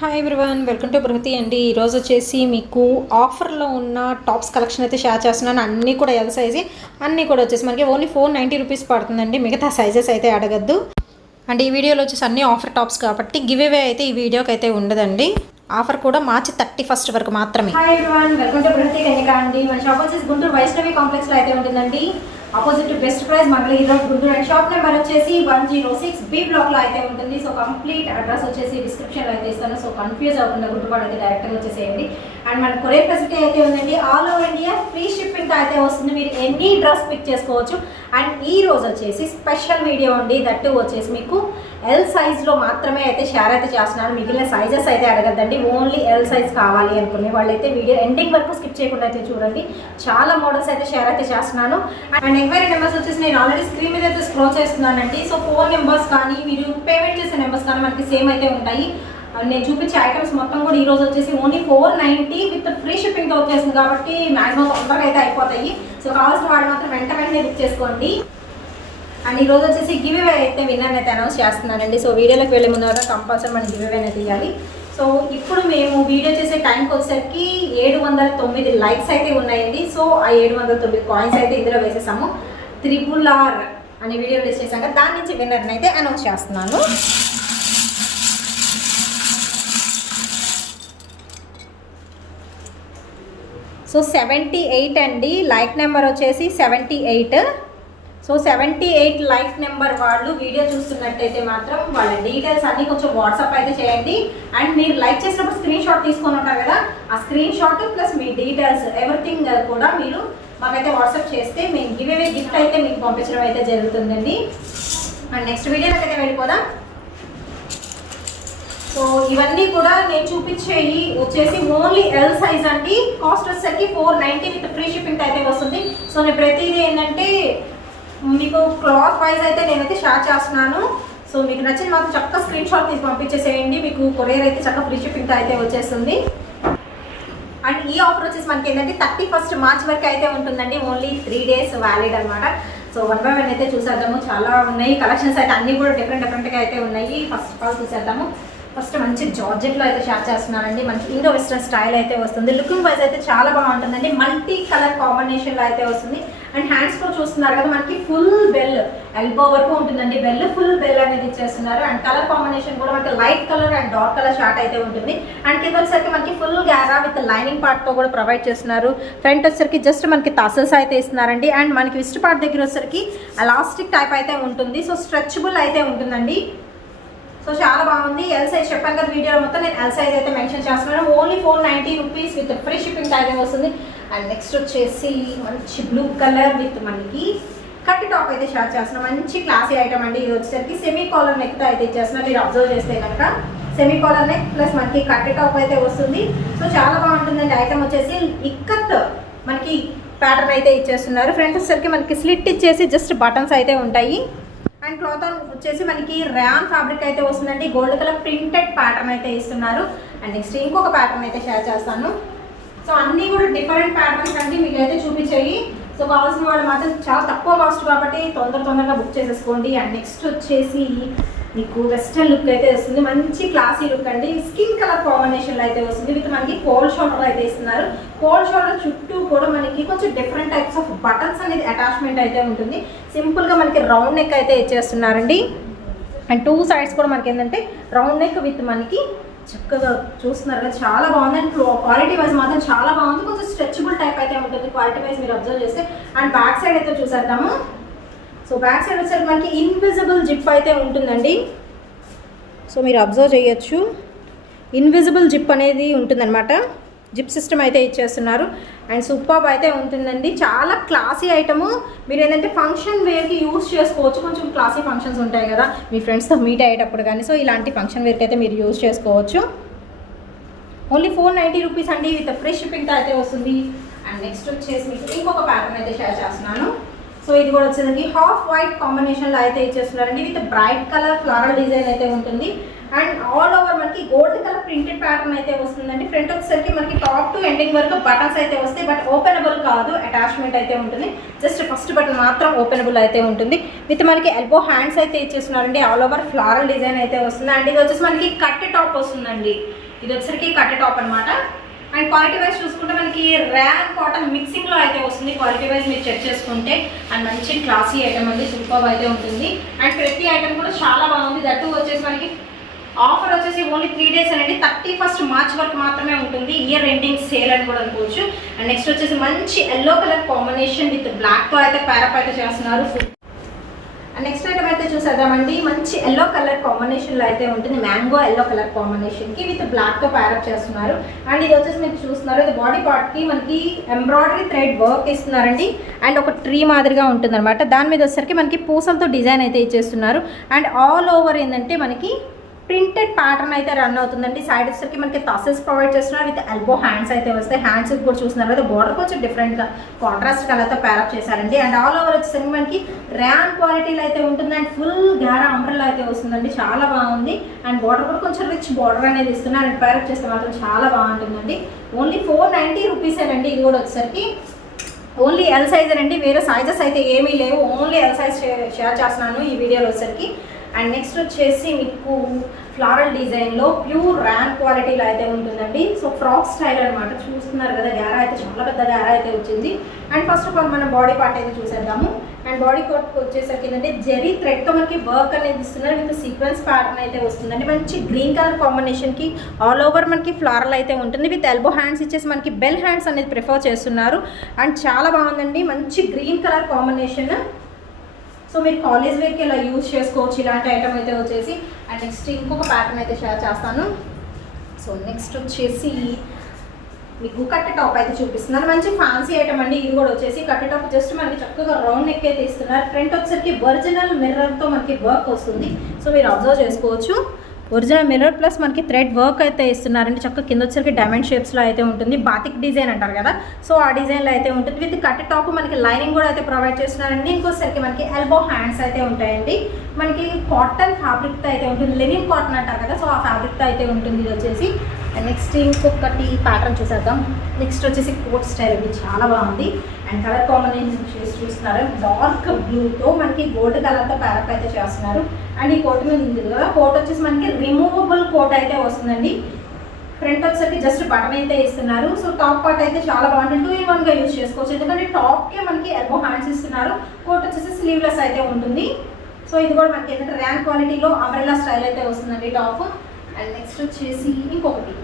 Hi everyone, welcome to బృహతి అండి. ఈరోజు వచ్చేసి మీకు ఆఫర్లో ఉన్న టాప్స్ కలెక్షన్ అయితే షేర్ చేస్తున్నాను. అన్నీ కూడా ఎల్ సైజే, అన్నీ కూడా వచ్చేసి మనకి ఓన్లీ 490 రూపీస్ పడుతుందండి. మిగతా సైజెస్ అయితే అడగద్దు. అండ్ ఈ వీడియోలో వచ్చేసి అన్ని ఆఫర్ టాప్స్ కాబట్టి గివ్ అవే అయితే ఈ వీడియోకి అయితే ఉండదండి. ఆఫర్ కూడా మార్చి 31 వరకు మాత్రమే. హాయ్ ఎవ్రీవన్, వెల్కమ్ టు బృహతి కన్యక అండి. మన షాప్ వచ్చేసి గుంటూరు వైష్ణవి కాంప్లెక్స్లో అయితే ఉంటుందండి. Opposite best price Mangalagiri road Guntur. And shop number వచ్చేసి 106 బి బ్లాక్ లో అయితే ఉంటుంది. సో కంప్లీట్ అడ్రస్ వచ్చేసి డిస్క్రిప్షన్ లో అయితే ఇస్తాను. సో కన్ఫ్యూజ్ అవ్వకుండా గుంటూరు అయితే డైరెక్ట్ గా వచ్చేసేయండి. అండ్ మన కొరియర్ ఫెసిలిటీ అయితే ఉందండి. All over India free shipping అయితే వస్తుంది. మీరు ఎనీ డ్రెస్ పిక్ చేసుకోవచ్చు. అండ్ ఈ రోజు వచ్చేసి స్పెషల్ వీడియో అండి. దట్టు వచ్చేసి మీకు ఎల్ సైజ్ లో మాత్రమే అయితే షేర్ అయితే చేస్తున్నాను. మిగిలిన సైజెస్ అయితే అడగద్దండి. ఓన్లీ ఎల్ సైజ్ కావాలి అనుకునే వాళ్ళైతే వీడియో ఎండింగ్ వరకు స్కిప్ చేయకుండా అయితే చూడండి. చాలా మోడల్స్ అయితే షేర్ అయితే చేస్తున్నాను. అండ్ ఎంక్వైరీ నెంబర్స్ వచ్చేసి నేను ఆల్రెడీ స్క్రీన్ మీద అయితే స్క్రోల్ చేస్తున్నానండి. సో ఫోన్ నెంబర్స్ కానీ మీరు పేమెంట్ చేసే నెంబర్స్ కానీ మనకి సేమ్ అయితే ఉంటాయి. నేను చూపించే ఐటమ్స్ మొత్తం కూడా ఈ రోజు వచ్చేసి ఓన్లీ 490 విత్ ఫ్రీ షిప్పింగ్తో వచ్చేసింది కాబట్టి మ్యాక్సిమం తొందరగా అయితే అయిపోతాయి. సో కావాల్సిన వాడు మాత్రం వెంటనే బుక్ చేసుకోండి. అండ్ ఈ రోజు వచ్చేసి గివ్ అవే అయితే విన్నర్ అయితే అనౌన్స్ చేస్తున్నానండి. సో వీడియోలోకి వెళ్ళే ముందు కూడా కంపల్సరీ మనం గివ్ అవే అయితే తీయాలి. సో ఇప్పుడు మేము వీడియో చేసే టైంకి వచ్చేసరికి 709 లైక్స్ అయితే ఉన్నాయండి. సో ఆ 709 కాయిన్స్ అయితే ఇందులో వేసేసాము. RRR అనే వీడియో రిలీజ్ చేశాక దాని నుంచి విన్నర్ని అయితే అనౌన్స్ చేస్తున్నాను. సో 78 అండి. లైక్ నెంబర్ వచ్చేసి 78. సో 78 లైక్ నెంబర్ వాళ్ళు వీడియో చూస్తున్నట్టయితే మాత్రం వాళ్ళ డీటెయిల్స్ అన్నీ కొంచెం వాట్సాప్ అయితే చేయండి. అండ్ మీరు లైక్ చేసినప్పుడు స్క్రీన్ షాట్ తీసుకొని ఉంటారు కదా, ఆ స్క్రీన్ షాట్ ప్లస్ మీ డీటెయిల్స్ ఎవ్రీథింగ్ కూడా మీరు మాకైతే వాట్సాప్ చేస్తే మేము గివ్ అవే గిఫ్ట్ అయితే మీకు పంపించడం అయితే జరుగుతుందండి. అండ్ నెక్స్ట్ వీడియోలోకి అయితే వెళ్ళిపోదాం. సో ఇవన్నీ కూడా నేను చూపించేవి వచ్చేసి ఓన్లీ ఎల్ సైజ్ అండి. కాస్ట్ వచ్చేసరికి 490 విత్ ఫ్రీ షిప్పింగ్ అయితే వస్తుంది. సో నేను ప్రతిదీ ఏంటంటే మీకు క్లాత్ వైజ్ అయితే నేనైతే షేర్ చేస్తున్నాను. సో మీకు నచ్చిన మాత్రం చక్కగా స్క్రీన్ షాట్ తీసి పంపించేసేయండి. మీకు కొరియర్ అయితే చక్కగా ఫ్రీ షిప్పింగ్తో అయితే వచ్చేస్తుంది. అండ్ ఈ ఆఫర్ వచ్చేసి మనకి ఏంటంటే 31 మార్చ్ వరకు అయితే ఉంటుందండి. ఓన్లీ 3 డేస్ వ్యాలిడ్ అనమాట. సో 1 by 1 అయితే చూసేద్దాము. చాలా ఉన్నాయి కలెక్షన్స్ అయితే, అన్నీ కూడా డిఫరెంట్గా అయితే ఉన్నాయి. ఫస్ట్ ఆఫ్ ఆల్ చూసేద్దాము. ఫస్ట్ మంచి జార్జెట్లో అయితే షేర్ చేస్తున్నానండి. మనకి ఇండో వెస్టర్న్ స్టైల్ అయితే వస్తుంది. లుకింగ్ వైజ్ అయితే చాలా బాగుంటుందండి. మల్టీ కలర్ కాంబినేషన్లో అయితే వస్తుంది. అండ్ హ్యాండ్స్లో చూస్తున్నారు కదా, మనకి ఫుల్ బెల్ ఎల్బో వరకు ఉంటుందండి. బెల్ ఫుల్ బెల్ అనేది ఇచ్చేస్తున్నారు. అండ్ కలర్ కాంబినేషన్ కూడా మనకి light colour and dark colour short అయితే ఉంటుంది. అండ్ కింద వచ్చేసరికి మనకి ఫుల్ గ్యారా విత్ లైనింగ్ పార్ట్తో కూడా ప్రొవైడ్ చేస్తున్నారు. ఫ్రంట్ వచ్చేసరికి జస్ట్ మనకి టసల్స్ అయితే ఇస్తున్నారండి. అండ్ మనకి విస్ట్ పార్ట్ దగ్గర వచ్చేసరికి ఎలాస్టిక్ టైప్ అయితే ఉంటుంది. సో స్ట్రెచబుల్ అయితే ఉంటుందండి. సో చాలా బాగుంది. ఎల్ సైజ్ చెప్పాను కదా వీడియోలో మొత్తం నేను ఎల్ సైజ్ అయితే మెన్షన్ చేస్తున్నాను. Only 490 rupees with free shipping అయితే వస్తుంది. అండ్ నెక్స్ట్ వచ్చేసి మంచి బ్లూ కలర్ విత్ మనకి కట్ టాప్ అయితే షేర్ చేస్తున్నాం. మంచి క్లాసీ ఐటమ్ అండి. ఇది వచ్చేసరికి సెమీ కాలర్ నెక్తో అయితే ఇచ్చేస్తున్నా. మీరు అబ్జర్వ్ చేస్తే కనుక సెమీ కాలర్ నెక్ ప్లస్ మనకి కట్ టాప్ అయితే వస్తుంది. సో చాలా బాగుంటుందండి. ఐటమ్ వచ్చేసి ఇక్కత్ మనకి ప్యాటర్న్ అయితే ఇచ్చేస్తున్నారు. ఫ్రంట్ వచ్చేసరికి మనకి స్లిట్ ఇచ్చేసి జస్ట్ బటన్స్ అయితే ఉంటాయి. అండ్ క్లాత్ వచ్చేసి మనకి ర్యాన్ ఫ్యాబ్రిక్ అయితే వస్తుందండి. గోల్డ్ కలర్ ప్రింటెడ్ ప్యాటర్న్ అయితే ఇస్తున్నారు. అండ్ నెక్స్ట్ ఇంకొక ప్యాటర్న్ అయితే షేర్ చేస్తాను. సో అన్నీ కూడా డిఫరెంట్ ప్యాటర్న్స్ అండి మీకు అయితే చూపించాయి. సో కావాల్సిన వాళ్ళు మాత్రం చాలా తక్కువ కాస్ట్ కాబట్టి తొందరగా బుక్ చేసేసుకోండి. అండ్ నెక్స్ట్ వచ్చేసి మీకు వెస్టర్న్ లుక్ అయితే వస్తుంది. మంచి క్లాసీ లుక్ అండి. స్కిన్ కలర్ కాంబినేషన్లో అయితే వస్తుంది. విత్ మనకి కోల్డ్ షోల్డర్ అయితే ఇస్తున్నారు. కోల్డ్ షోల్డర్ చుట్టూ కూడా మనకి కొంచెం డిఫరెంట్ టైప్స్ ఆఫ్ బటన్స్ అనేది అటాచ్మెంట్ అయితే ఉంటుంది. సింపుల్గా మనకి రౌండ్ నెక్ అయితే ఇచ్చేస్తున్నారండి. అండ్ 2 సైడ్స్ కూడా మనకి ఏంటంటే రౌండ్ నెక్ విత్ మనకి చక్కగా చూస్తున్నారు కదా, చాలా బాగుంది. అండ్ క్వాలిటీ వైజ్ మాత్రం చాలా బాగుంది. కొంచెం స్ట్రెచబుల్ టైప్ అయితే ఉంటుంది క్వాలిటీ వైజ్ మీరు అబ్జర్వ్ చేస్తే. అండ్ బ్యాక్ సైడ్ అయితే చూసేద్దాము. సో బ్యాక్ సైడ్ వచ్చేసరికి మనకి ఇన్విజిబుల్ జిప్ అయితే ఉంటుందండి. సో మీరు అబ్జర్వ్ చేయొచ్చు, ఇన్విజిబుల్ జిప్ అనేది ఉంటుందన్నమాట. జిప్ సిస్టమ్ అయితే ఇచ్చేస్తున్నారు. అండ్ సూపర్బ్ అయితే ఉంటుందండి. చాలా క్లాసీ ఐటము. మీరు ఏంటంటే ఫంక్షన్ వేర్కి యూజ్ చేసుకోవచ్చు. కొంచెం క్లాసీ ఫంక్షన్స్ ఉంటాయి కదా మీ ఫ్రెండ్స్తో మీట్ అయ్యేటప్పుడు కానీ, సో ఇలాంటి ఫంక్షన్ వేర్కి అయితే మీరు యూజ్ చేసుకోవచ్చు. ఓన్లీ 490 రూపీస్ అండి విత్ ఫ్రీ షిప్పింగ్తో అయితే వస్తుంది. అండ్ నెక్స్ట్ వచ్చేసి మీకు ఇంకొక ప్యాటర్న్ అయితే షేర్ చేస్తున్నాను. సో ఇది కూడా వచ్చేసరికి హాఫ్ వైట్ కాంబినేషన్లో అయితే ఇచ్చేస్తున్నారండి. With bright colour floral design అయితే ఉంటుంది. అండ్ ఆల్ ఓవర్ మనకి గోల్డ్ కలర్ ప్రింటెడ్ ప్యాటర్న్ అయితే వస్తుందండి. ఫ్రంట్ వచ్చేసరికి మనకి టాప్ టు ఎండింగ్ వరకు బటన్స్ అయితే వస్తాయి. బట్ ఓపెనబుల్ కాదు, అటాచ్మెంట్ అయితే ఉంటుంది. జస్ట్ ఫస్ట్ బటన్ మాత్రం ఓపెనబుల్ అయితే ఉంటుంది. విత్ మనకి ఎల్బో హ్యాండ్స్ అయితే ఇచ్చేస్తున్నారండి. ఆల్ ఓవర్ ఫ్లోరల్ డిజైన్ అయితే వస్తుంది. అండ్ ఇది వచ్చేసి మనకి కట్ టాప్ వస్తుందండి. ఇది వచ్చరికి కట్ టాప్ అనమాట. అండ్ క్వాలిటీ వైజ్ చూసుకుంటే మనకి ర్యాన్ కాటన్ మిక్సింగ్లో అయితే వస్తుంది. క్వాలిటీ వైజ్ మీరు చెక్ చేసుకుంటే అండ్ మంచి క్లాసీ ఐటమ్ అండి, సూపర్ అయితే ఉంటుంది. అండ్ ప్రతి ఐటమ్ కూడా చాలా బాగుంది. దట్టు వచ్చేసి మనకి ఆఫర్ వచ్చేసి ఓన్లీ 3 days అనేది 31st March వరకు మాత్రమే ఉంటుంది. ఇయర్ ఎండింగ్ సేల్ అని కూడా అనుకోవచ్చు. అండ్ నెక్స్ట్ వచ్చేసి మంచి ఎల్లో కలర్ కాంబినేషన్ విత్ బ్లాక్తో అయితే ప్యారప్ అయితే చేస్తున్నారు. నెక్స్ట్ ఐటమ్ అయితే చూసేద్దామండి. మంచి ఎల్లో కలర్ కాంబినేషన్లో అయితే ఉంటుంది. మ్యాంగో ఎల్లో కలర్ కాంబినేషన్కి విత్ బ్లాక్తో ప్యారప్ చేస్తున్నారు. అండ్ ఇది వచ్చేసి మీరు చూస్తున్నారు, ఇది బాడీ పార్ట్కి మనకి ఎంబ్రాయిడరీ థ్రెడ్ వర్క్ ఇస్తున్నారండి. అండ్ ఒక ట్రీ మాదిరిగా ఉంటుంది అనమాట. దాని మీద వచ్చేసరికి మనకి పూసలతో డిజైన్ అయితే ఇచ్చేస్తున్నారు. అండ్ ఆల్ ఓవర్ ఏంటంటే మనకి ప్రింటెడ్ ప్యాటర్న్ అయితే రన్ అవుతుందండి. సైడ్ వచ్చేసరికి మనకి టసల్స్ ప్రొవైడ్ చేస్తున్నారు విత్ ఎల్బో హ్యాండ్స్ అయితే వస్తాయి. హ్యాండ్స్ కూడా చూస్తున్నారు కదా, బోర్డర్ కొంచెం డిఫరెంట్గా కాంట్రాస్ట్ కలర్తో ప్యారప్ చేశారండి. అండ్ ఆల్ ఓవర్ వచ్చేసరికి మనకి ర్యాన్ క్వాలిటీలో అయితే ఉంటుంది. అండ్ ఫుల్ గ్యారా అంబ్రెల్లా అయితే వస్తుందండి, చాలా బాగుంది. అండ్ బోర్డర్ కూడా కొంచెం రిచ్ బోర్డర్ అనేది ఇస్తున్నారు. అండ్ ప్యారప్ చేస్తే మాత్రం చాలా బాగుంటుందండి. ఓన్లీ 490 రూపీసేనండి. ఇది కూడా వచ్చేసరికి ఓన్లీ ఎల్ సైజ్ అండి, వేరే సైజెస్ అయితే ఏమీ లేవు. ఓన్లీ ఎల్ సైజ్ షేర్ చేస్తున్నాను ఈ వీడియోలో వచ్చేసరికి. అండ్ నెక్స్ట్ వచ్చేసి మీకు ఫ్లారల్ డిజైన్లో ప్యూర్ ర్యాన్ క్వాలిటీలో అయితే ఉంటుందండి. సో ఫ్రాక్ స్టైల్ అనమాట. చూస్తున్నారు కదా, గారా అయితే చాలా పెద్ద గారా అయితే వచ్చింది. అండ్ ఫస్ట్ ఆఫ్ ఆల్ మనం బాడీ పార్ట్ అయితే చూసేద్దాము. అండ్ బాడీ పార్ట్ వచ్చేసరికి ఏంటంటే జెరీ థ్రెడ్తో మనకి వర్క్ అనేది ఇస్తున్నారు విత్ సీక్వెన్స్ ప్యాటర్న్ అయితే వస్తుందండి. మంచి గ్రీన్ కలర్ కాంబినేషన్కి ఆల్ ఓవర్ మనకి ఫ్లారల్ అయితే ఉంటుంది. విత్ ఎల్బో హ్యాండ్స్ ఇచ్చేసి మనకి బెల్ హ్యాండ్స్ అనేది ప్రిఫర్ చేస్తున్నారు. అండ్ చాలా బాగుందండి, మంచి గ్రీన్ కలర్ కాంబినేషన్. సో మీరు కాలేజ్ వేర్కి ఇలా యూజ్ చేసుకోవచ్చు ఇలాంటి ఐటమ్ అయితే వచ్చేసి. అండ్ నెక్స్ట్ ఇంకొక ప్యాటర్న్ అయితే షేర్ చేస్తాను. సో నెక్స్ట్ వచ్చేసి మీకు కట్ టాప్ అయితే చూపిస్తున్నాను. మంచి ఫ్యాన్సీ ఐటమ్ అండి. ఇది కూడా వచ్చేసి కట్ టాప్ జస్ట్ మనకి చక్కగా రౌండ్ నెక్ అయితే ఇస్తున్నారు. ఫ్రంట్ వచ్చేసరికి ఒరిజినల్ మిర్రర్తో మనకి వర్క్ వస్తుంది. సో మీరు అబ్జర్వ్ చేసుకోవచ్చు, ఒరిజినల్ మిర్రర్ ప్లస్ మనకి థ్రెడ్ వర్క్ అయితే ఇస్తున్నారండి. చక్కగా కింద వచ్చేసరికి డైమండ్ షేప్స్లో అయితే ఉంటుంది. బాతిక్ డిజైన్ అంటారు కదా, సో ఆ డిజైన్లో అయితే ఉంటుంది. విత్ కట్ టాప్ మనకి లైనింగ్ కూడా అయితే ప్రొవైడ్ చేస్తున్నారండి. ఇంకోసరికి మనకి ఎల్బో హ్యాండ్స్ అయితే ఉంటాయండి. మనకి కాటన్ ఫ్యాబ్రిక్తో అయితే ఉంటుంది, లెనిన్ కాటన్ అంటారు కదా, సో ఆ ఫ్యాబ్రిక్తో అయితే ఉంటుంది ఇది వచ్చేసి. అండ్ నెక్స్ట్ ఇంకొకటి ప్యాటర్న్ చూసేద్దాం. నెక్స్ట్ వచ్చేసి కోట్ స్టైల్ అండి, చాలా బాగుంది. అండ్ కలర్ కాంబినేషన్ చూస్తున్నారు, డార్క్ బ్లూతో మనకి గోల్డ్ కలర్తో ప్యారప్ అయితే చేస్తున్నారు. అండ్ ఈ కోట్ మీద ఉంది కదా, కోట్ వచ్చేసి మనకి రిమూవబుల్ కోట్ అయితే వస్తుందండి. ఫ్రంట్ వచ్చేసరికి జస్ట్ బటన్ అయితే ఇస్తున్నారు. సో టాప్ పార్ట్ అయితే చాలా బాగుంటుంది, 2 in 1గా యూజ్ చేసుకోవచ్చు. ఎందుకంటే టాప్కే మనకి ఎల్బో హ్యాండ్స్ ఇస్తున్నారు. కోట్ వచ్చేసి స్లీవ్లెస్ అయితే ఉంటుంది. సో ఇది కూడా మనకి ఏంటంటే ర్యాన్ క్వాలిటీలో అంబ్రెల్లా స్టైల్ అయితే వస్తుందండి టాప్. అండ్ నెక్స్ట్ వచ్చేసి ఇంకొకటి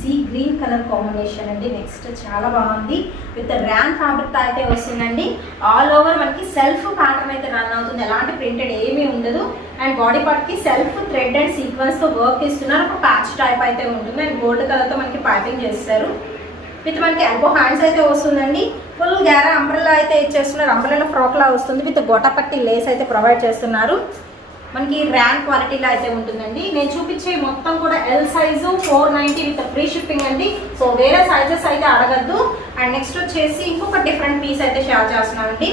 సీ గ్రీన్ కలర్ కాంబినేషన్ అండి. నెక్స్ట్ చాలా బాగుంది, విత్ ర్యాన్ ఫ్యాబ్రిక్ అయితే వస్తుందండి. ఆల్ ఓవర్ మనకి సెల్ఫ్ ప్యాటర్న్ అయితే రన్ అవుతుంది, ఎలాంటి ప్రింటెడ్ ఏమీ ఉండదు. అండ్ బాడీ పార్ట్కి సెల్ఫ్ థ్రెడ్ అండ్ సీక్వెన్స్తో వర్క్ ఇస్తున్నారు. ఒక ప్యాచ్ టైప్ అయితే ఉంటుంది. అండ్ గోల్డ్ కలర్తో మనకి పైపింగ్ చేస్తారు. విత్ మనకి ఎల్బో హ్యాండ్స్ అయితే వస్తుందండి. ఫుల్ గ్యారా అంబ్రెల్లా అయితే ఇచ్చేస్తున్నారు. అంబ్రెల్లా ఫ్రాక్లా వస్తుంది. విత్ గోటాపట్టి లేస్ అయితే ప్రొవైడ్ చేస్తున్నారు. మనకి ర్యాన్ క్వాలిటీలో అయితే ఉంటుందండి. నేను చూపించే మొత్తం కూడా L size 490 with free shipping అండి. సో వేరే సైజెస్ అయితే అడగద్దు. అండ్ నెక్స్ట్ వచ్చేసి ఇంకొక డిఫరెంట్ పీస్ అయితే షేర్ చేస్తున్నానండి.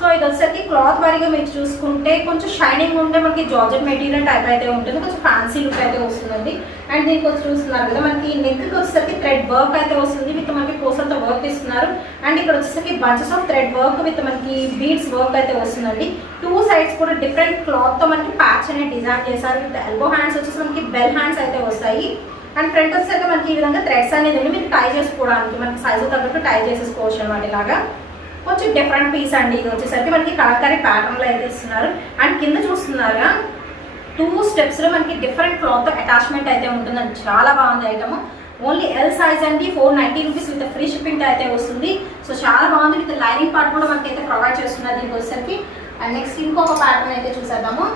సో ఇది వచ్చేసరికి క్లాత్ వారీగా మీరు చూసుకుంటే కొంచెం షైనింగ్ ఉంటే మనకి జార్జెట్ మెటీరియల్ టైప్ అయితే ఉంటుంది, కొంచెం ఫ్యాన్సీ లుక్ అయితే వస్తుందండి. అండ్ దీనికి వచ్చి చూస్తున్నారు కదా, మనకి నెక్కి వచ్చేసరికి థ్రెడ్ వర్క్ అయితే వస్తుంది విత్ మనకి పూసలతో వర్క్ ఇస్తున్నారు. అండ్ ఇక్కడ వచ్చేసరికి bunches of thread work with మనకి బీడ్స్ వర్క్ అయితే వస్తుందండి. 2 sides కూడా డిఫరెంట్ క్లాత్తో మనకి ప్యాచ్ అనేది డిజైన్ చేశారు. విత్ ఎల్బో హ్యాండ్స్ వచ్చేసి మనకి బెల్ హ్యాండ్స్ అయితే వస్తాయి. అండ్ ఫ్రంట్ వచ్చేసరికి మనకి ఈ విధంగా థ్రెడ్స్ అనేది ఉంది, మీరు టై చేసుకోవడానికి మనకి సైజు తగ్గట్టు టై చేసేసుకోవచ్చు అనమాట. ఇలాగా కొంచెం డిఫరెంట్ పీస్ అండి. ఇది వచ్చేసరికి మనకి కలకరీ ప్యాటర్న్లో అయితే ఇస్తున్నారు. అండ్ కింద చూస్తున్నారుగా 2 steps మనకి డిఫరెంట్ క్లాత్ అటాచ్మెంట్ అయితే ఉంటుందండి. చాలా బాగుంది ఐటమ్. ఓన్లీ ఎల్ సైజ్ అండి, 490 రూపీస్ విత్ ఫ్రీ షిప్పింగ్ అయితే వస్తుంది. సో చాలా బాగుంది. విత్ లైనింగ్ పార్ట్ కూడా మనకి అయితే ప్రొవైడ్ చేస్తున్నారు దీనికి వచ్చేసరికి. అండ్ నెక్స్ట్ ఇంకొక ప్యాటర్న్ అయితే చూసేద్దాము.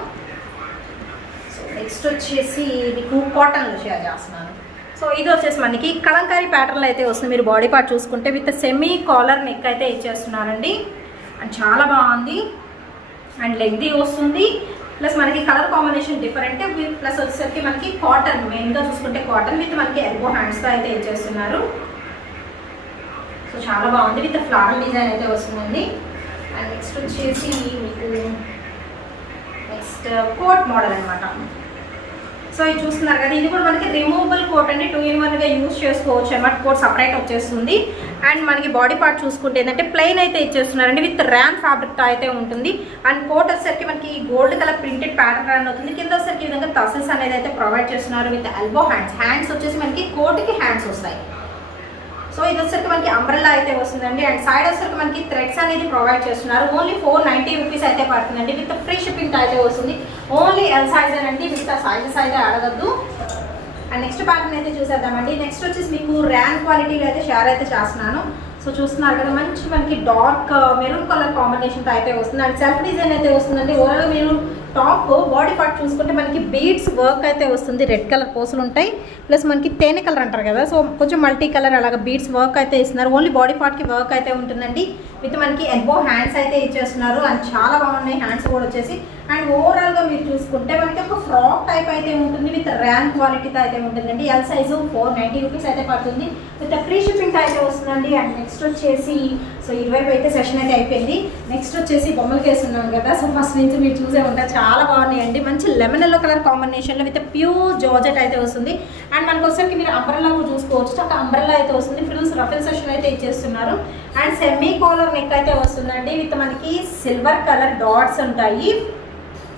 సో నెక్స్ట్ వచ్చేసి మీకు కాటన్లో షేర్ చేస్తున్నాను. సో ఇది వచ్చేసి మనకి కలంకారీ ప్యాటర్న్లో అయితే వస్తుంది. మీరు బాడీ పార్ట్ చూసుకుంటే విత్ సెమీ కాలర్ నెక్ అయితే ఇచ్చేస్తున్నారండి. అండ్ చాలా బాగుంది. అండ్ లెగ్ది వస్తుంది, ప్లస్ మనకి కలర్ కాంబినేషన్ డిఫరెంట్, ప్లస్ వచ్చేసరికి మనకి కాటన్, మెయిన్గా చూసుకుంటే కాటన్ విత్ మనకి ఎల్బో హ్యాండ్స్తో అయితే ఇచ్చేస్తున్నారు. సో చాలా బాగుంది, విత్ ఫ్లవర్ డిజైన్ అయితే వస్తుందండి. అండ్ నెక్స్ట్ వచ్చేసి మీకు నెక్స్ట్ కోట్ మోడల్ అనమాట. సో ఇది చూస్తున్నారు కదా, ఇది కూడా మనకి రిమూవబుల్ కోట్ అండి, 2 in 1గా యూజ్ చేసుకోవచ్చు అన్నమాట. కోట్ సపరేట్ వచ్చేస్తుంది. అండ్ మనకి బాడీ పార్ట్ చూసుకుంటే ఏంటంటే ప్లెయిన్ అయితే ఇచ్చేస్తున్నారండి, విత్ ర్యాన్ ఫ్యాబ్రిక్తో అయితే ఉంటుంది. అండ్ కోట్ వచ్చేసరికి మనకి గోల్డ్ కలర్ ప్రింటెడ్ ప్యాటర్న్ అవుతుంది. కింద వచ్చేసరికి ఈ విధంగా టసల్స్ అనేది అయితే ప్రొవైడ్ చేస్తున్నారు విత్ ఎల్బో హ్యాండ్స్ వచ్చేసి మనకి కోట్కి హ్యాండ్స్ వస్తాయి. సో ఇది వచ్చేసరికి మనకి అంబ్రెల్లా అయితే వస్తుందండి. అండ్ సైడ్ వచ్చేసరికి మనకి థ్రెడ్స్ అనేది ప్రొవైడ్ చేస్తున్నారు. ఓన్లీ 490 రూపీస్ అయితే పడుతుందండి, విత్ ఫ్రీ షిప్పింగ్ అయితే వస్తుంది. ఓన్లీ ఎల్ సైజ్ అండి, మిగతా సైజెస్ అయితే అడగద్దు. అండ్ నెక్స్ట్ ప్యాటర్న్ అయితే చూసేద్దామండి. నెక్స్ట్ వచ్చేసి మీకు ర్యాన్ క్వాలిటీలో అయితే షేర్ అయితే చేస్తున్నాను. సో చూస్తున్నారు కదా, మంచి మనకి డార్క్ మెరూన్ కలర్ కాంబినేషన్తో అయితే వస్తుంది. అండ్ సెల్ఫ్ డిజైన్ అయితే వస్తుందండి. ఓవరాల్గా మీరు టాప్ బాడీ పార్ట్ చూసుకుంటే మనకి బీడ్స్ వర్క్ అయితే వస్తుంది, రెడ్ కలర్ పోసులు ఉంటాయి, ప్లస్ మనకి తేనె కలర్ అంటారు కదా, సో కొంచెం మల్టీ కలర్ అలాగా బీడ్స్ వర్క్ అయితే ఇస్తున్నారు. ఓన్లీ బాడీ పార్ట్కి వర్క్ అయితే ఉంటుందండి, విత్ మనకి ఎల్బో హ్యాండ్స్ అయితే ఇచ్చేస్తున్నారు. అండ్ చాలా బాగున్నాయి హ్యాండ్స్ కూడా వచ్చేసి. అండ్ ఓవరాల్గా మీరు చూసుకుంటే మనకి ఒక ఫ్రాక్ టైప్ అయితే ఉంటుంది, విత్ ర్యాన్ క్వాలిటీతో అయితే ఉంటుందండి. ఎల్ సైజు 490 రూపీస్ అయితే పడుతుంది, విత్ ఫ్రీ షిప్పింగ్ అయితే వస్తుందండి. అండ్ నెక్స్ట్ వచ్చేసి సో ఇటువైపు అయితే సెషన్ అయితే అయిపోయింది. నెక్స్ట్ వచ్చేసి బొమ్మలు కేసున్నాం కదా, సో ఫస్ట్ నుంచి మీరు చూసే ఉంటారు, చాలా బాగున్నాయండి. మంచి లెమన్ ఎల్లో కలర్ కాంబినేషన్లో విత్ ప్యూర్ జార్జెట్ అయితే వస్తుంది. అండ్ మనకు వచ్చేసరికి మీరు అంబ్రెల్లా కూడా చూసుకోవచ్చు, చక్కగా అంబ్రెల్లా అయితే వస్తుంది. ఫ్రిల్స్ రఫెల్ సెషన్ అయితే ఇచ్చేస్తున్నారు. అండ్ సెమీ కాలర్ నెక్ అయితే వస్తుందండి, విత్ మనకి సిల్వర్ కలర్ డాట్స్ ఉంటాయి.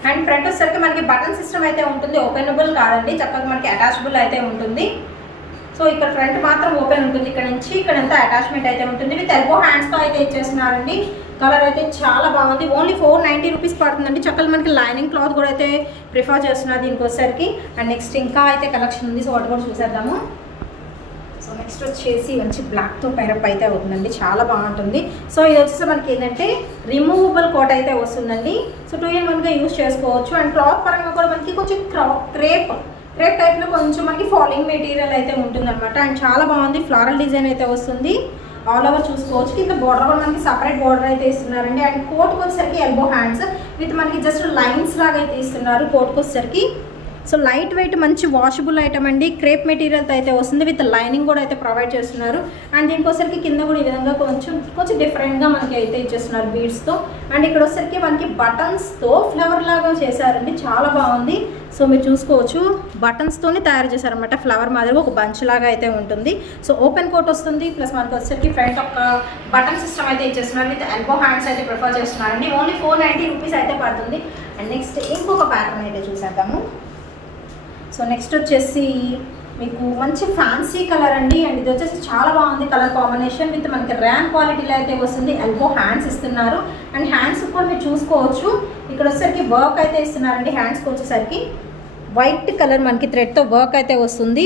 అండ్ ఫ్రంట్ వచ్చేసరికి మనకి బటన్ సిస్టమ్ అయితే ఉంటుంది, ఓపెనబుల్ కాదండి, చక్కగా మనకి అటాచబుల్ అయితే ఉంటుంది. సో ఇక్కడ ఫ్రంట్ మాత్రం ఓపెన్ ఉంటుంది, ఇక్కడ నుంచి ఇక్కడ అంతా అటాచ్మెంట్ అయితే ఉంటుంది. విత్ ఎల్బో హ్యాండ్స్తో అయితే ఇచ్చేస్తున్నారండి. కలర్ అయితే చాలా బాగుంది. ఓన్లీ 490 రూపీస్ పడుతుందండి. చక్కగా మనకి లైనింగ్ క్లాత్ కూడా అయితే ప్రిఫర్ చేస్తున్నారు దీనికి వచ్చేసరికి. అండ్ నెక్స్ట్ ఇంకా అయితే కలెక్షన్ ఉంది, సో వాటి కూడా చూసేద్దాము. సో నెక్స్ట్ వచ్చేసి మంచి బ్లాక్తో పైరప్ అయితే అవుతుందండి, చాలా బాగుంటుంది. సో ఇది వచ్చేసి మనకి ఏంటంటే రిమూవబుల్ కోట్ అయితే వస్తుందండి. సో 2 in 1గా యూజ్ చేసుకోవచ్చు. అండ్ క్లాత్ పరంగా కూడా మనకి కొంచెం క్రేప్ టైప్లో కొంచెం మనకి ఫాలింగ్ మెటీరియల్ అయితే ఉంటుందన్నమాట. అండ్ చాలా బాగుంది, ఫ్లారల్ డిజైన్ అయితే వస్తుంది. ఆల్ ఓవర్ చూసుకోవచ్చు. కింద బోర్డర్ కూడా మనకి సపరేట్ బోర్డర్ అయితే ఇస్తున్నారండి. అండ్ కోట్కి వచ్చేసరికి ఎల్బో హ్యాండ్స్ విత్ మనకి జస్ట్ లైన్స్ లాగా అయితే ఇస్తున్నారు కోట్కి వచ్చేసరికి. సో లైట్ వెయిట్ మంచి వాషబుల్ ఐటమ్ అండి, క్రేప్ మెటీరియల్తో అయితే వస్తుంది, విత్ లైనింగ్ కూడా అయితే ప్రొవైడ్ చేస్తున్నారు. అండ్ దీనికోసరికి కింద కూడా ఈ విధంగా కొంచెం డిఫరెంట్గా మనకి అయితే ఇచ్చేస్తున్నారు బీడ్స్తో. అండ్ ఇక్కడ వచ్చేసరికి మనకి బటన్స్తో ఫ్లవర్ లాగా చేశారండి, చాలా బాగుంది. సో మీరు చూసుకోవచ్చు, బటన్స్తోనే తయారు చేశారనమాట, ఫ్లవర్ మాదిరిగా ఒక బంచ్ లాగా అయితే ఉంటుంది. సో ఓపెన్ కోట్ వస్తుంది, ప్లస్ మనకి వచ్చేసరికి ఫ్రంట్ ఒక బటన్ సిస్టమ్ అయితే ఇచ్చేస్తున్నారు, విత్ ఎల్బో హ్యాండ్స్ అయితే ప్రిఫర్ చేస్తున్నారండి. ఓన్లీ 490 రూపీస్ అయితే పడుతుంది. అండ్ నెక్స్ట్ ఇంకొక ప్యాటర్న్ అయితే చూసేద్దాము. సో నెక్స్ట్ వచ్చేసి మీకు మంచి ఫ్యాన్సీ కలర్ అండి. అండ్ ఇది వచ్చేసి చాలా బాగుంది కలర్ కాంబినేషన్, విత్ మనకి ర్యాన్ క్వాలిటీలో అయితే వస్తుంది. ఎల్బో హ్యాండ్స్ ఇస్తున్నారు. అండ్ హ్యాండ్స్ కూడా మీరు చూసుకోవచ్చు, ఇక్కడ వచ్చేసరికి వర్క్ అయితే ఇస్తున్నారండి. హ్యాండ్స్కి వచ్చేసరికి వైట్ కలర్ మనకి థ్రెడ్తో వర్క్ అయితే వస్తుంది.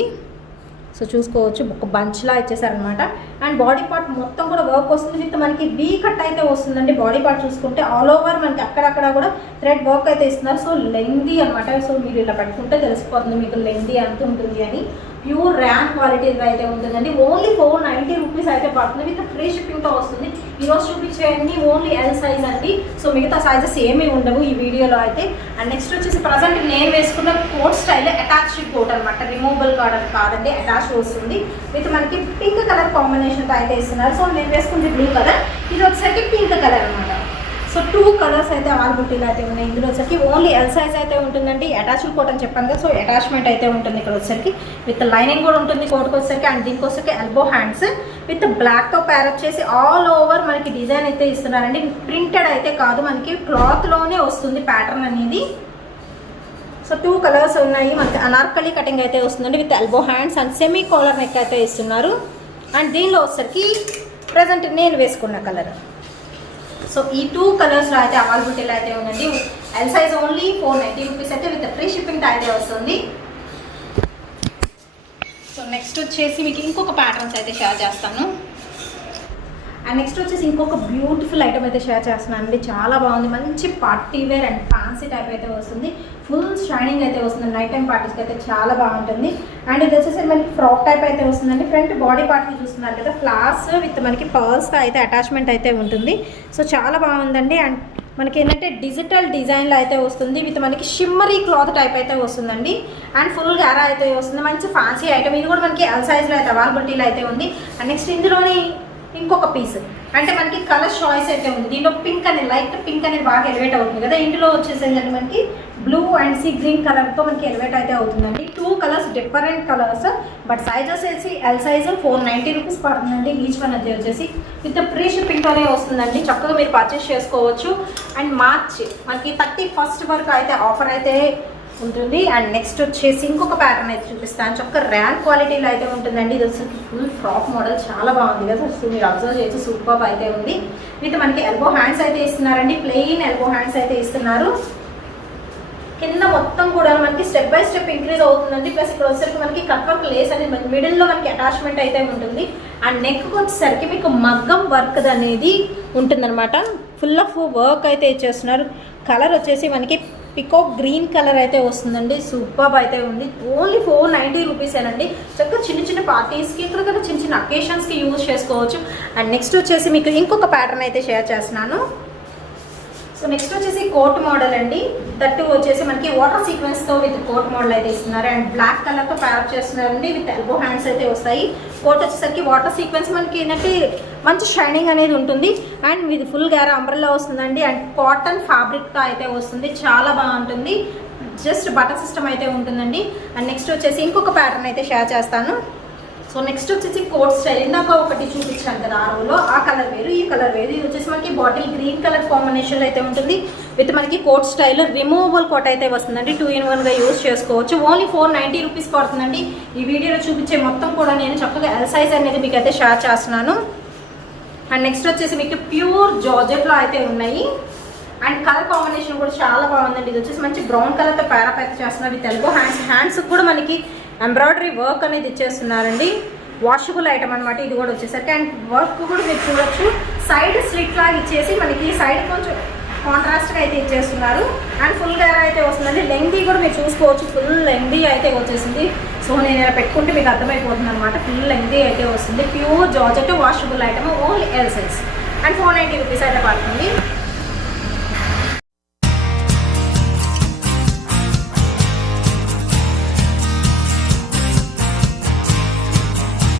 సో చూసుకోవచ్చు, ఒక బంచ్లా ఇచ్చేసారనమాట. అండ్ బాడీ పార్ట్ మొత్తం కూడా వర్క్ వస్తుంది, విత్ మనకి వీ కట్ అయితే వస్తుందండి. బాడీ పార్ట్ చూసుకుంటే ఆల్ ఓవర్ మనకి అక్కడక్కడ కూడా థ్రెడ్ వర్క్ అయితే ఇస్తున్నారు. సో లెంగ్దీ అనమాట. సో మీరు ఇలా పెట్టుకుంటే తెలిసిపోతుంది మీకు లెంగ్దీ ఎంత ఉంటుంది అని. ప్యూర్ ర్యాన్ క్వాలిటీ అయితే ఉంటుందండి. ఓన్లీ 490 రూపీస్ అయితే పడుతుంది, విత్ ఫ్రీ షిప్పింగ్తో వస్తుంది. ఈరోజు చూపించేయండి ఓన్లీ ఎల్ సైజ్ అండి. సో మిగతా సైజెస్ ఏమీ ఉండవు ఈ వీడియోలో అయితే. అండ్ నెక్స్ట్ వచ్చేసి ప్రజెంట్ నేను వేసుకున్న కోట్ స్టైల్ అటాచ్డ్ కోట్ అనమాట, రిమూవబుల్ కాదండి, అటాచ్ వస్తుంది. విత్ మనకి పింక్ కలర్ కాంబినేషన్తో అయితే ఇస్తున్నారు. సో నేను వేసుకుంటే బ్లూ కలర్, ఇది వచ్చేసరికి పింక్ కలర్ అనమాట. సో 2 కలర్స్ అయితే అవైలబిలిటీలో అయితే ఉన్నాయి. ఇందులో వచ్చేసరికి ఓన్లీ ఎల్ సైజ్ అయితే ఉంటుందండి. అటాచ్డ్ కోట్ అని చెప్పాను కదా, సో అటాచ్మెంట్ అయితే ఉంటుంది ఇక్కడ వచ్చేసరికి, విత్ లైనింగ్ కూడా ఉంటుంది కోట్కి వచ్చేసరికి. అండ్ దీనికి వచ్చేసరికి ఎల్బో హ్యాండ్స్ విత్ బ్లాక్తో ప్యారప్ చేసి ఆల్ ఓవర్ మనకి డిజైన్ అయితే ఇస్తున్నారండి. ప్రింటెడ్ అయితే కాదు, మనకి క్లాత్లోనే వస్తుంది ప్యాటర్న్ అనేది. సో 2 కలర్స్ ఉన్నాయి. మనకి అనార్కలి కటింగ్ అయితే వస్తుందండి, with elbow hands and semi collar neck అయితే ఇస్తున్నారు. అండ్ దీనిలో వచ్చేసరికి ప్రజెంట్ నేను వేసుకున్న కలర్. సో ఈ 2 కలర్స్లో అయితే అవైలబిలిటీలో అయితే ఉందండి. ఎల్ సైజ్ ఓన్లీ 490 రూపీస్ అయితే విత్ ఫ్రీ షిప్పింగ్ అయితే వస్తుంది. సో నెక్స్ట్ వచ్చేసి మీకు ఇంకొక ప్యాటర్న్స్ అయితే షేర్ చేస్తాను. అండ్ నెక్స్ట్ వచ్చేసి ఇంకొక బ్యూటిఫుల్ ఐటమ్ అయితే షేర్ చేస్తున్నాను అండి, చాలా బాగుంది. మంచి party wear and fancy type అయితే వస్తుంది, ఫుల్ షైనింగ్ అయితే వస్తుంది. నైట్ టైం పార్టీస్కి అయితే చాలా బాగుంటుంది. అండ్ ఇది వచ్చేసి మనకి ఫ్రాక్ టైప్ అయితే వస్తుందండి. ఫ్రంట్ బాడీ పార్ట్ని చూస్తున్నారు కదా, ఫ్లాస్ విత్ మనకి పర్ల్స్తో అయితే అటాచ్మెంట్ అయితే ఉంటుంది. సో చాలా బాగుందండి. అండ్ మనకి ఏంటంటే డిజిటల్ డిజైన్లో అయితే వస్తుంది, విత్ మనకి షిమ్మరీ క్లాత్ టైప్ అయితే వస్తుందండి. అండ్ ఫుల్ గారా అయితే వస్తుంది, మంచి ఫ్యాన్సీ ఐటమ్. ఇది కూడా మనకి ఎల్ సైజ్లో అయితే అవైలబిలిటీలో అయితే ఉంది. అండ్ నెక్స్ట్ ఇందులోని ఇంకొక పీస్. అంటే మనకి కలర్ చాయిస్ అయితే ఉంది. దీంట్లో పింక్ అనేది లైట్ పింక్ అనేది బాగా ఎలివేట్ అవుతుంది కదా. ఇందులో వచ్చేసిందండి మనకి బ్లూ అండ్ సీ గ్రీన్ కలర్తో మనకి ఎలివేట్ అయితే అవుతుందండి. 2 colours different colours, but size వచ్చేసి ఎల్ సైజు 490 రూపీస్ పడుతుందండి ఈచ్ వన్. అది వచ్చేసి విత్ ఫ్రీ షిప్పింగ్తోనే వస్తుందండి. చక్కగా మీరు పర్చేస్ చేసుకోవచ్చు. అండ్ మార్చ్ మనకి 31st వరకు అయితే ఆఫర్ అయితే ఉంటుంది. అండ్ నెక్స్ట్ వచ్చేసి ఇంకొక ప్యాటర్న్ అయితే చూపిస్తాను. చక్కగా ర్యాన్ క్వాలిటీలో అయితే ఉంటుందండి. ఇది వచ్చి ఫుల్ ఫ్రాక్ మోడల్ చాలా బాగుంది కదా. సో మీరు అబ్జర్వ్ చేసి సూపర్ అయితే ఉంది. విత్ మనకి ఎల్బో హ్యాండ్స్ అయితే ఇస్తున్నారండి. ప్లెయిన్ ఎల్బో హ్యాండ్స్ అయితే ఇస్తున్నారు. కింద మొత్తం కూడా మనకి స్టెప్ బై స్టెప్ ఇంక్రీజ్ అవుతుందండి. ప్లస్ ఇక్కడ వచ్చేసరికి మనకి కట్ వర్క్ లేస్ అనేది మిడిల్లో మనకి అటాచ్మెంట్ అయితే ఉంటుంది. అండ్ నెక్ వచ్చేసరికి మీకు మగ్గం వర్క్ అనేది ఉంటుందన్నమాట. ఫుల్ ఆఫ్ వర్క్ అయితే ఇచ్చేస్తున్నారు. కలర్ వచ్చేసి మనకి పికాక్ గ్రీన్ కలర్ అయితే వస్తుందండి. సూపర్ అయితే ఉంది. ఓన్లీ 490 రూపీసేనండి. చక్కగా చిన్న చిన్న పార్టీస్కి ఇక్కడ చిన్న చిన్న అకేషన్స్కి యూజ్ చేసుకోవచ్చు. అండ్ నెక్స్ట్ వచ్చేసి మీకు ఇంకొక ప్యాటర్న్ అయితే షేర్ చేస్తున్నాను. సో నెక్స్ట్ వచ్చేసి కోట్ మోడల్ అండి. దట్టు వచ్చేసి మనకి వాటర్ సీక్వెన్స్తో విత్ కోట్ మోడల్ అయితే ఇస్తున్నారు. అండ్ బ్లాక్ కలర్తో ప్యారప్ చేస్తున్నారండి. విత్ ఎల్బో హ్యాండ్స్ అయితే వస్తాయి. కోట్ వచ్చేసరికి వాటర్ సీక్వెన్స్ మనకి ఏంటంటే మంచి షైనింగ్ అనేది ఉంటుంది. అండ్ ఇది ఫుల్ గ్యారా అంబ్రెల్లా వస్తుందండి. అండ్ కాటన్ ఫ్యాబ్రిక్తో అయితే వస్తుంది. చాలా బాగుంటుంది. జస్ట్ బటర్ సిస్టమ్ అయితే ఉంటుందండి. అండ్ నెక్స్ట్ వచ్చేసి ఇంకొక ప్యాటర్న్ అయితే షేర్ చేస్తాను. సో నెక్స్ట్ వచ్చేసి కోట్ స్టైల్. ఇందాక ఒకటి చూపించాను కదా ఆ రోలో, ఆ కలర్ వేరు ఈ కలర్ వేరు. ఇది వచ్చేసి మనకి బాటిల్ గ్రీన్ కలర్ కాంబినేషన్ అయితే ఉంటుంది. విత్ మనకి కోట్ స్టైల్ రిమూవబుల్ కోట్ అయితే వస్తుందండి. 2 in 1గా యూజ్ చేసుకోవచ్చు. ఓన్లీ 490 రూపీస్ పడుతుందండి. ఈ వీడియోలో చూపించే మొత్తం కూడా నేను చక్కగా ఎల్ సైజ్ అనేది మీకు అయితే షేర్ చేస్తున్నాను. అండ్ నెక్స్ట్ వచ్చేసి మీకు ప్యూర్ జార్జెట్లో అయితే ఉన్నాయి. అండ్ కలర్ కాంబినేషన్ కూడా చాలా బాగుందండి. ఇది వచ్చేసి మంచి బ్రౌన్ కలర్తో ప్యారప్ అయితే చేస్తున్నారు. విత్ ఎల్బో హ్యాండ్స్ కూడా మనకి ఎంబ్రాయిడరీ వర్క్ అనేది ఇచ్చేస్తున్నారండి. వాషబుల్ ఐటమ్ అనమాట ఇది కూడా వచ్చేసరికి. అండ్ వర్క్ కూడా మీరు చూడొచ్చు. సైడ్ స్లిట్ లాగా ఇచ్చేసి మనకి సైడ్ కొంచెం కాంట్రాస్ట్గా అయితే ఇచ్చేస్తున్నారు. అండ్ ఫుల్ గేరా అయితే వస్తుందండి. లెంగ్తీ కూడా మీరు చూసుకోవచ్చు. ఫుల్ లెంగ్తీ అయితే వచ్చేసింది. సో నేను ఇలా పెట్టుకుంటే మీకు అర్థమైపోతుంది అనమాట. ఫుల్ లెంగ్తీ అయితే వస్తుంది. Pure georgette washable item. Only L size. And 490 rupees అయితే పడుతుంది.